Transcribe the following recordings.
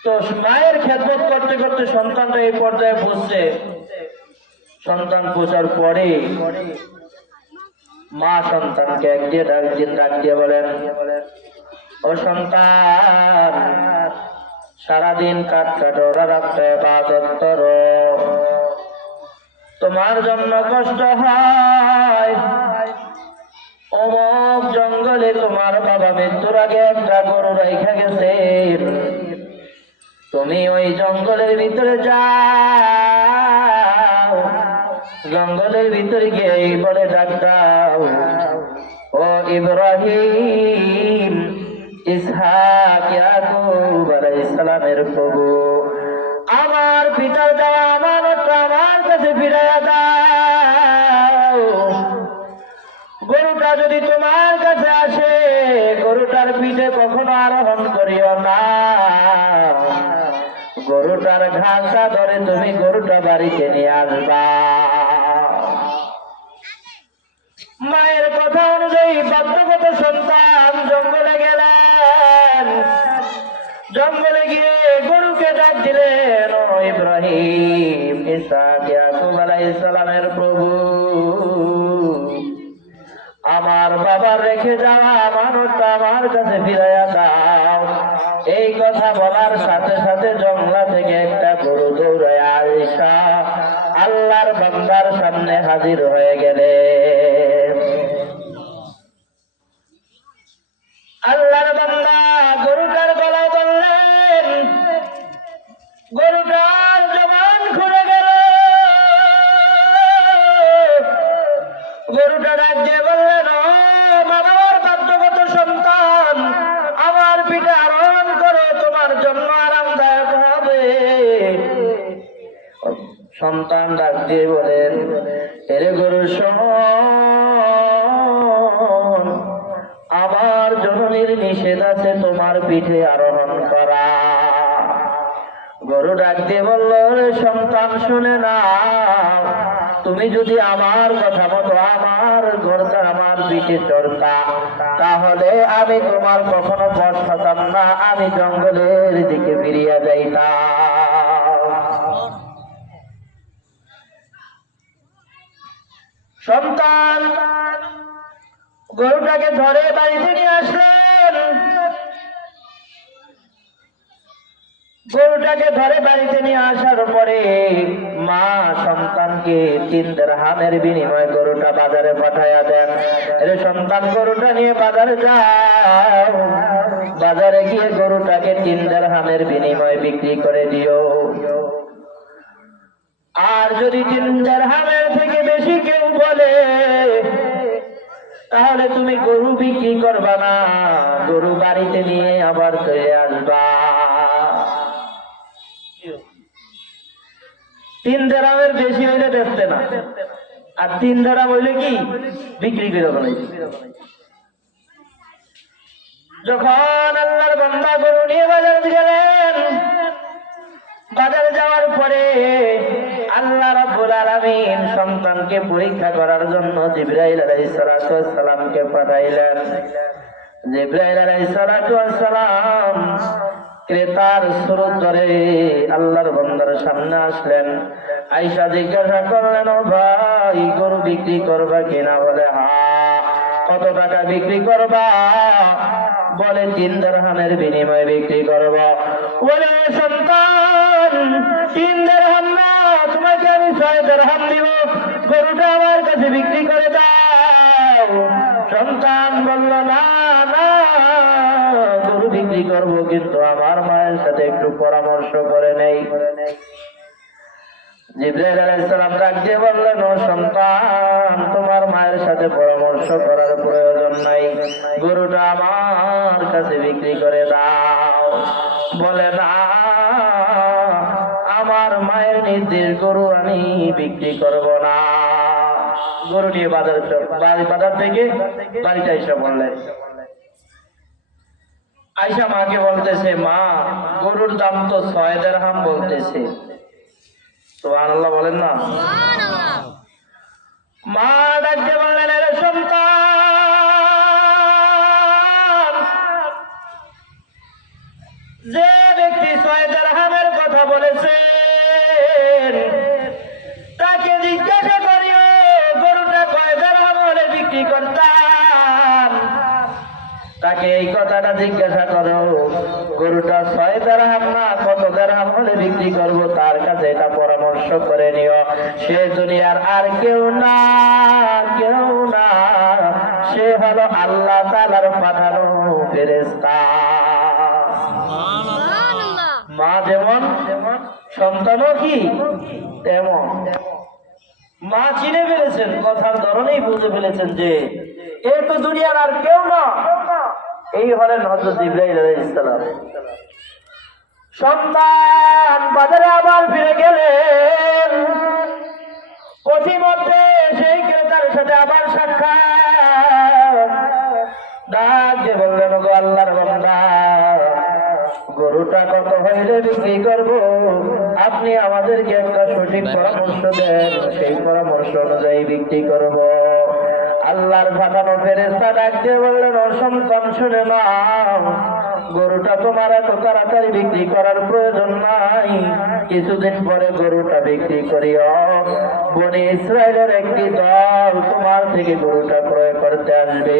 তো মায়ের খেদমত করতে করতে সন্তানটা এই পর্যায়ে বুঝছে। সন্তান বোঝার পরে মা সন্তানকে একদিন ডাক দিয়ে বলেন, ও সন্তান, সারাদিন কাঠ কাটোরা রাখতে ইবাদত করো, তোমার জন্য কষ্ট হয়। অমুক জঙ্গলে তোমার বাবা মৃত্যুর আগে একটা গরু রেখে গেছে, তুমি ওই জঙ্গলের ভিতরে যাও, জঙ্গলের ভিতরে গিয়ে বলে ডাক দাও, ও ইব্রাহিম, ইসহাক, ইয়াকুব আলাইহিস সালামের প্রভু, আমার পিতার দেওয়া আমানতটা আমার কাছে ফিরাইয়া দাও। গরুটা যদি তোমার কাছে আসে, গরুটার পিঠে কখনো আরোহণ করিও না, গরুটার ঘাসা ধরে তুমি গরুটা বাড়িতে নিয়ে আসবা। মায়ের কথা অনুযায়ী বাধ্যগত সন্তান জঙ্গলে গেলেন। জঙ্গলে গিয়ে গরুকে ডাক দিলেন, ও ইব্রাহিম, ইসহাক, ইয়াকুব আলাইহিস সালামের প্রভু, আমার বাবার রেখে যাওয়া আমানতটা আমার কাছে ফিরাইয়া দাও। এই কথা বলার সাথে সাথে জঙ্গলা থেকে একটা গরু দৌড়ায় আয়েশা আল্লাহর বান্দার সামনে হাজির হয়ে গেলে। আল্লাহর বান্দা গরুটার গলায় বললেন, গরুটার জবান খুলে গেল। গরুটা ডাক দিয়ে বললেন, ও বাবার বাধ্যগত সন্তান, আমার পিঠে আরোহণ করো, তোমার জন্য আরামদায়ক হবে। সন্তান ডাক দিয়ে বলেন, এরে গরু শোন, আমার জননীর নিষেধ আছে তোমার পিঠে আরোহণ করা। গরু ডাক দিয়ে বলল, সন্তান শুনে না, তুমি যদি আমার কথা মতো আমার ঘরটা আমার পিঠে চড়তা, তাহলে আমি তোমার কখনো পথ হতাম না, আমি জঙ্গলের দিকে ফিরিয়া যাইতাম। সন্তান গরুটাকে ধরে বাড়িতে নিয়ে আসলেন। গরুটাকে ধরে বাড়িতে নিয়ে আসার পরে মা সন্তানকে 3 দিরহামের বিনিময়ে গরুটা বাজারে পাঠাইয়া দেন। এরে সন্তান, গরুটা নিয়ে বাজারে যাও, বাজারে গিয়ে গরুটাকে 3 দিরহামের বিনিময়ে বিক্রি করে দিও। আর যদি 3 দিরহামের থেকে বেশি কেউ বলে, তাহলে তুমি গরু বিক্রি করবা না, গরু বাড়িতে নিয়ে আবার চলে আসবা। 3 দিরহামের বেশি হইলে বেচতে না, আর 3 দিরহাম হইলে কি বিক্রি করে ফেলাইছে। যখন আল্লাহর বান্দা গরু নিয়ে বাজারে গেলেন, বাজারে যাওয়ার পরে আল্লাহ রাব্বুল আলামিন সন্তানকে পরীক্ষা করার জন্য জিবরাইল আলাইহিস সালামকে পাঠাইলেন। জিবরাইল আলাইহিস সালাম ক্রেতার সুরত ধরে আল্লাহর বান্দার সামনে আসলেন। আয়েশা জিজ্ঞাসা করলেন, ও ভাই, গরু বিক্রি করবা কিনা? বলে, হ্যাঁ। কত টাকা বিক্রি করবা? বলে, 3 দিরহামের বিনিময়ে বিক্রি করবা। বলে, সন্তান, 3 দিরহাম না, তোমাকে আমি 6 দিরহাম দিব, গরুটা আমার কাছে বিক্রি করে দাও। সন্তান বলল, না না, গরু বিক্রি করবো, কিন্তু আমার মায়ের সাথে একটু পরামর্শ করে নেই। জিবরাইল আলাইহিস সালাম ডাক দিয়ে বললেন, ও সন্তান, তোমার মায়ের সাথে পরামর্শ করার প্রয়োজন নাই, গরুটা আমার কাছে বিক্রি করে দাও। বলে, না, আমার মায়ের নির্দেশ, গরু আমি বিক্রি করব না। গরু নিয়ে বাজার থেকে বাড়িতে এসে বললেন। আয়েশা মাকে বলতেছে, মা, গরুর দাম তো 6 দিরহাম বলতেছে। সুবহানাল্লাহ বলেন না? মা ডাকতে বললেন, এর সন্তান, যে ব্যক্তি 6 দিরহামের কথা বলেছেন তাকে জিজ্ঞাসা করিও গরুটা কয় দিরহাম হলে বিক্রি করতাম। তাকে এই কথাটা জিজ্ঞাসা করো, গরুটা 6 দিরহাম না কত দিরহাম হলে বিক্রি করব, তার কাছে এটা পরামর্শ করে নিও। সে দুনিয়ার আর কেউ না, কেউ না, সে হলো আল্লাহ তাআলার পাঠানো ফেরেশতা। মা যেমন সন্তানও কি তেমন। মা চিনে ফেলেছেন, কথার ধরনেই বুঝে ফেলেছেন যে এ তো দুনিয়ার আর কেউ না। এই হলেন হযরত জিবরাইল আলাইহিস সালাম। সন্তান বাজারে আবার ফিরে গেলেন। পথিমধ্যে সেই ক্রেতার সাথে আবার সাক্ষাৎ। ডাক দিয়ে বললেন, গো আল্লাহর বান্দা, গরুটা কত হইলে বিক্রি করব? আপনি আমাদেরকে একটা সঠিক পরামর্শ দেন, সেই পরামর্শ অনুযায়ী বিক্রি করব। আল্লাহর পাঠানো ফেরেশতা ডাক দিয়ে বললেন, ও সন্তান শুনে নাও, গরুটা তোমার এত তাড়াতাড়ি বিক্রি করার প্রয়োজন নাই। কিছুদিন পরে গরুটা বিক্রি করিও। বনি ইসরায়েলের একটি দল তোমার থেকে গরুটা ক্রয় করতে আসবে।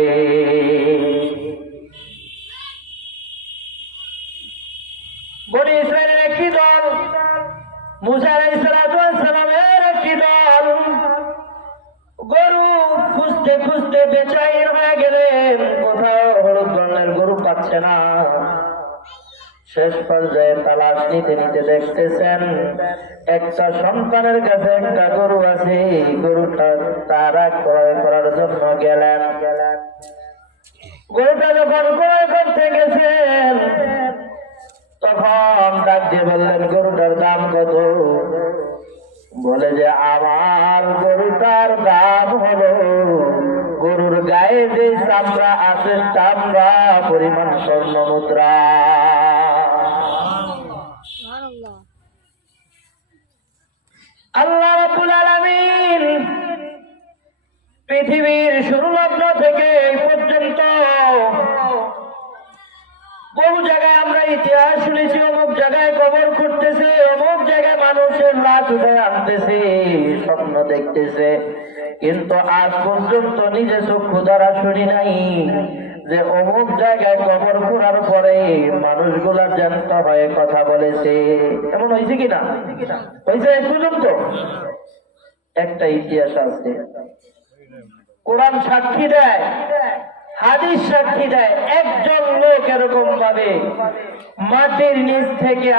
বনি ইসরায়েলের একটি দল, মুসা আলাইহিস সালামের একটি দল গরু খুঁজতে খুঁজতে বেচাইন হয়ে গেলেন। কোথাও হলুদ বর্ণের গরু পাচ্ছে না। শেষ পর্যায়ে তালাশ নিতে নিতে দেখতেছেন একটা সন্তানের কাছে একটা গরু আছে। গরুটা তারা ক্রয় করার জন্য গেলেন। গরুটা যখন ক্রয় করতে গেছেন তখন ডাক দিয়ে বললেন, গরুটার দাম কত? বলে যে আমার গরুটার দাম হলো গরুর গায়ে যে চামড়া আছে চামড়া পরিমাণ স্বর্ণ মুদ্রা। আল্লাহ রাব্বুল আলামিন পৃথিবীর শুরু লগ্ন থেকে এই পর্যন্ত বহু জায়গায় আমরা ইতিহাস শুনেছি, অমুক জায়গায় কবর করতেছে, অমুক জায়গায় মানুষের লাশ উঠে আনতেছে, স্বপ্ন দেখতেছে, কিন্তু আজ পর্যন্ত নিজে চক্ষু দ্বারা শুনি নাই যে অমুক জায়গায় কবর করার পরে মানুষগুলা জ্যান্ত হয়ে কথা বলেছে। এমন হয়েছে কিনা? হয়েছে এই পর্যন্ত? একটা ইতিহাস আছে, কোরআন সাক্ষী দেয়, হাদিস সাক্ষী দেয়, একজন লোক এরকম ভাবে মাটির নিচ থেকে